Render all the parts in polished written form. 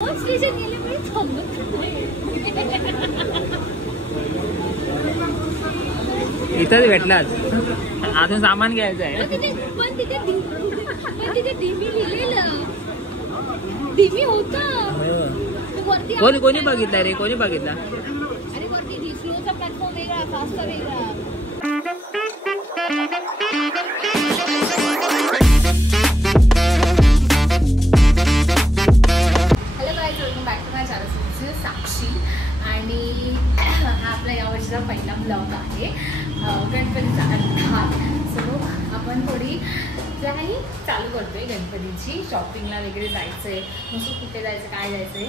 इथंच भेटलाच, अजून सामान घ्यायचं आहे. कोणी कोणी बघितलं रे, कोणी बघितला? अरे वरती स्लोचा प्लॅटफॉर्म वेगळा, फास्टचा वेगळा. Hello guys, welcome back to my channel Sakshi. आणि हा आपला यावर्षीचा पहिला ब्लॉग आहे गणपतीचा अर्थात. सो आपण थोडी प्लॅनिंग चालू करतोय गणपतीची. शॉपिंगला वगैरे जायचं आहे, मग कुठे जायचं, काय जायचं आहे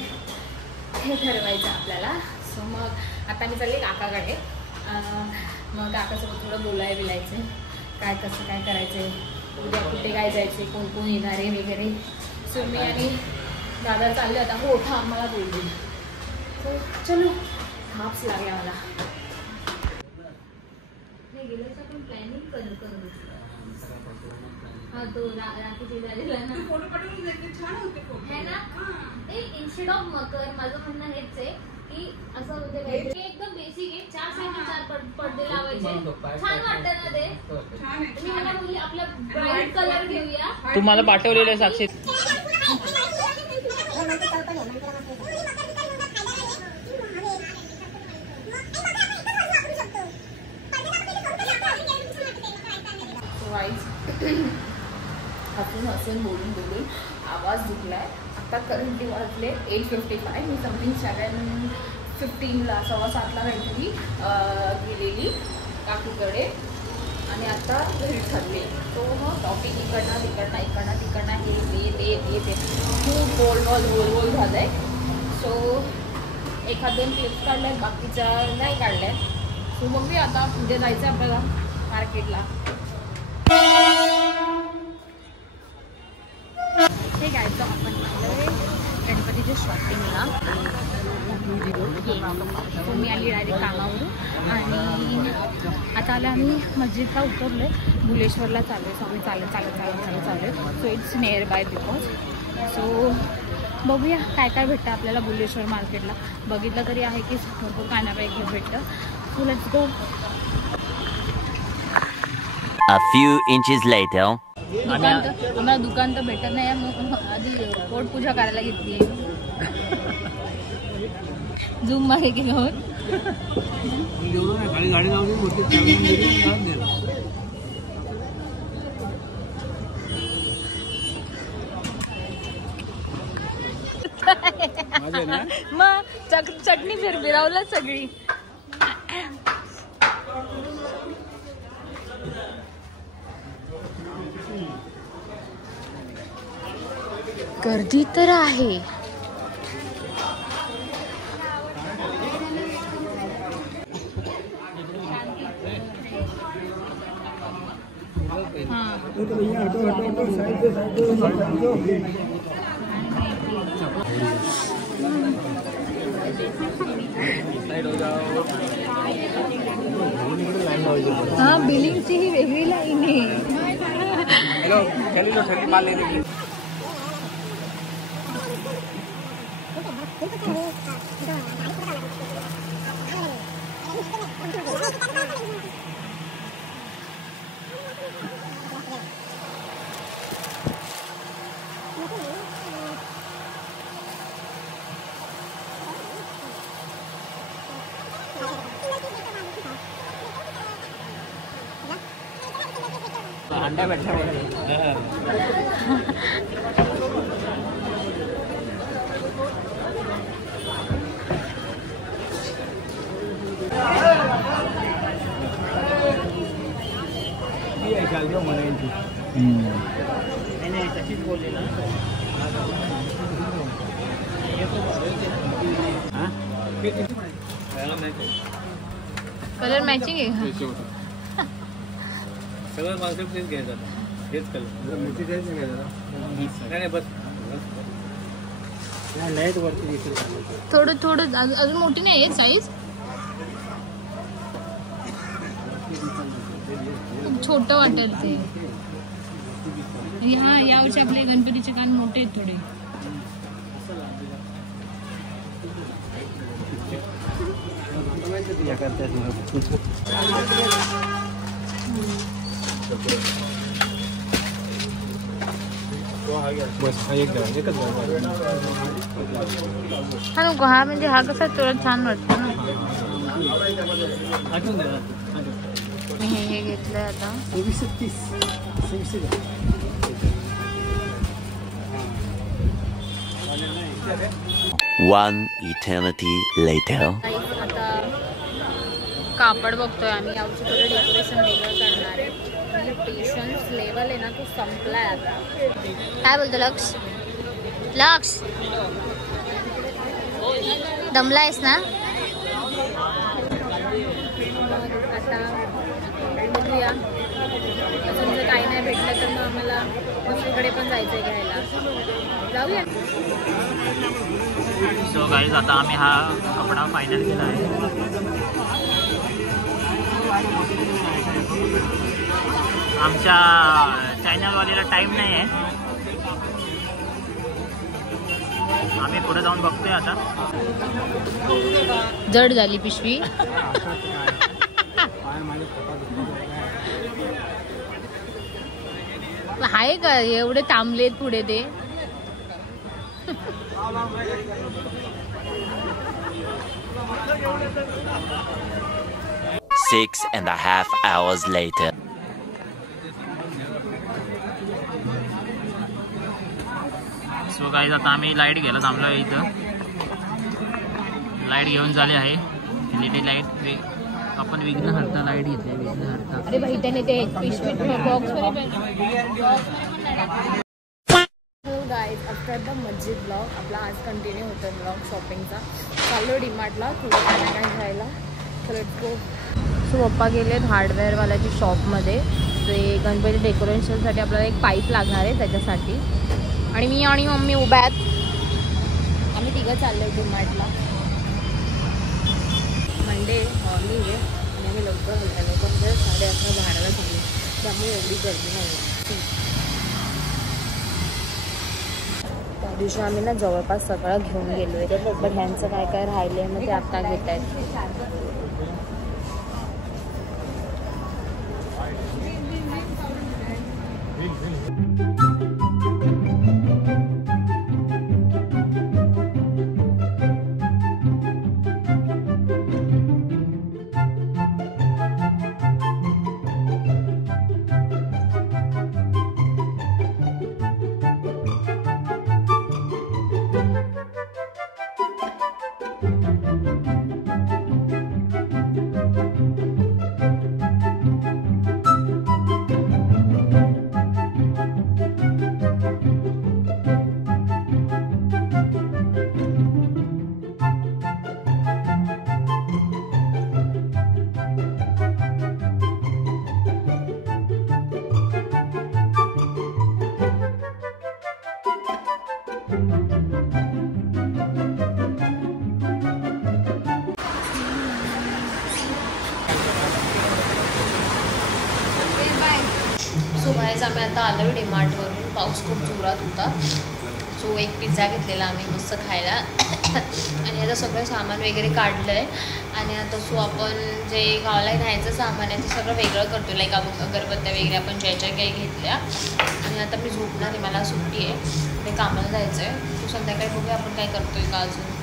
हे ठरवायचं आपल्याला. सो मग आता मी चालले काकाकडे. मग काकासोबत थोडं बोलायचं, काय कसं काय करायचं आहे, उद्या कुठे काय जायचं आहे, कोण कोण येणार आहे वगैरे. सो मी आणि दादा चालले आता. हो था आम्हाला बोलले. सो चलो, हाप्स लागला मला. हे गेल्याचं आपण प्लॅनिंग करू. हा तो राखीची झालेला ना, फोटो पाठवून देते, छान होते फोटो है ना. ते इन्स्टेड ऑफ मकर माझं म्हणणं हेच आहे की असं होते काहीतरी एकदम बेसिक आहे. 4 साईडला 4 पडदे लावायचे, छान वाटतं ना ते. मी मला बोलली आपला ब्राईट कलर घेऊया. तुम्हाला पाठवलेलं साक्षी. हसून बोलून आवाज दुखलाय. आता करंटली वाजले 8:55. मी समथिंग 7:15ला 7:15ला काहीतरी गेलेली काकूकडे आणि आता घरी ठरले. तो मग टॉपिक इकडनं हे खूप गोल झालं आहे. सो 1-2 क्लिप्स काढल्या, बाकीच्या नाही काढल्या. सो मग मी आता उद्या जायचं आपल्याला मार्केटला. हे घ्यायचं आपण गणपतीच्या शॉपिंगला. सो मी आली डायरेक्ट कामावरून आणि आता आलं आम्ही मस्जिदला उतरलो आहे. बुलेश्वरला चालू आहे. सो आम्ही चालू. So it's near by because. So बघूया काय काय भेटतं आपल्याला बुलेश्वर मार्केटला. बघितलं तरी आहे की भरपूर खाण्यापैकी भेटतं. So let's go. A few inches later. आम्हाला दुकान तर भेटत नाही. मग आधी पोटपूजा करायला घेतली. झूम मागे गेल्यावर मग चटणी फिरवलं सगळी. गर्दी तर आहे. हा बिलिंगची ही वेगळी लाईन आहे. अंडा भेटला कलर मॅचिंग आहे. कलर कॉन्सेप्ट तेच घ्यायचा, हेच कलर मोठी घ्यायचं नाही बस. लाईट वरती थोडं अजून मोठी नाही आहे साईज. छोटं वाटेल ते. हा यावर्षी आपले गणपतीचे कान मोठे आहेत थोडे. या करतायत बस हा एक द्या एकच हा नको हा म्हणजे हा कसा तुला छान वाटतो ना. आठवून द्या मी हे घेतलंय आता 26 One eternity later. आता कापड बघतोय आम्ही यावरची थोडं डेकोरेशन वेगळं करणार आहे. म्हणजे पेशन्स लेवल आहे ना तो संपलाय आता. काय बोलतो लक्ष? लक्ष दमलायस ना? आता बघूया अजून जर काही नाही भेटलं तर मग आम्हाला दुसरीकडे पण जायचं आहे घ्यायला. जाऊया. सो गाईज आता आम्ही हा कपडा फायनल केला आहे. आमच्या चॅनलवालीला टाईम नाही आहे. आम्ही पुढे जाऊन बघतोय आता. जड झाली पिशवी. आहे का एवढे थांबलेत पुढे ते? 6.5 hours later. सो गाईज आता आम्ही लाईट घ्यायला थांबलो आहे इथं. लाईट घेऊन झाली आहे. LED लाईट आपण विघ्नहर्ता लाईट घेतली. विघ्नहर्ता. अरे भाई त्याने ते पिशवी बॉक्स मध्ये गाईज आफ्टर द मस्जिद ब्लॉग आपला आज कंटिन्यू होतं ब्लॉग शॉपिंगचा. चाललो डीमार्टला थोडं काय घ्यायला. तर लेट्स गो. सो पप्पा गेलेत हार्डवेअरवाल्याच्या शॉपमध्ये. ते गणपती डेकोरेशनसाठी आपल्याला एक पाईप लागणार आहे त्याच्यासाठी. आणि मी आणि मम्मी उभ्या आहेत. आम्ही तिघं चाललो आहे डीमार्टला. मंडे मॉर्निंग आहे आणि आम्ही लवकर म्हणजे 11:30 बाहेरला झाली. त्यामुळे एवढी गर्दी नाही. त्या दिवशी आम्ही ना जवळपास सगळं घेऊन गेलो आहे. बट ह्यांचं काय काय राहिलं आहे मग ते आत्ता घेत आहेत. सो बाहेर आम्ही आता आलो डीमार्टवरून. पाऊस खूप जोरात होता. सो एक पिझ्झा घेतलेला आम्ही मस्त खायला. आणि आता सगळं सामान वगैरे काढलं आहे. आणि आता सो आपण जे गावाला न्यायचं सामान आहे ते सगळं वेगळं करतो. लाईक अगरबत्त्या वगैरे आपण ज्या काही घेतल्या. आणि आता मी झोपणार आहे. मला सुट्टी आहे. ते कामाला जायचं आहे. तो संध्याकाळी बघूया आपण काय करतोय का अजून.